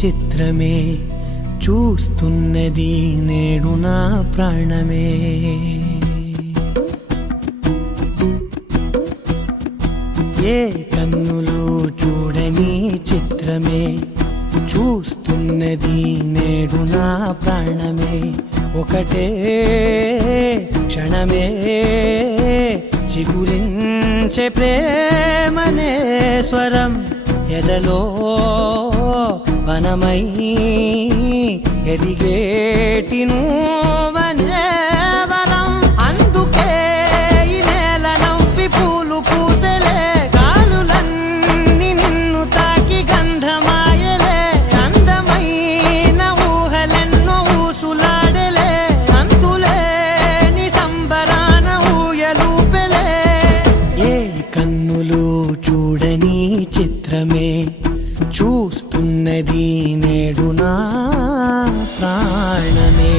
చిత్రమే చూస్తున్నది నేడు నా ప్రాణమే. ఏ కన్నులు చూడని చిత్రమే చూస్తున్నది నేడు నా ప్రాణమే. ఒకటే క్షణమే చిగురించే ప్రేమనే స్వరం ఎదలో వనమై ఎదిగేటి నువ్వనే వరం. అందుకే ఈ నేల నవ్వి పూలు పూసెలే, గాలులన్నీ నిన్ను తాకి గంధమాయలే. అందమైన ఊహలెన్నో ఊసులాడలే, అంతులేని సంబరాన ఊయలూపెలే. ఏ కన్నులు చూడని చిత్రమే చూస్తున్నది నేడు నా ప్రాణమే.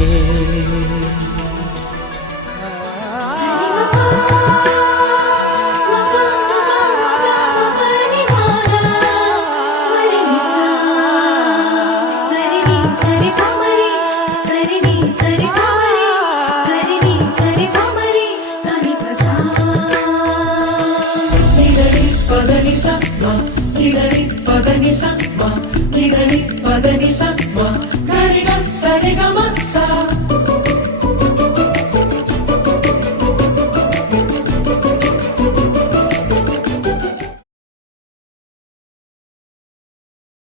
పదని స మ నిదని పదని స మ గరి గ సరి గ మ స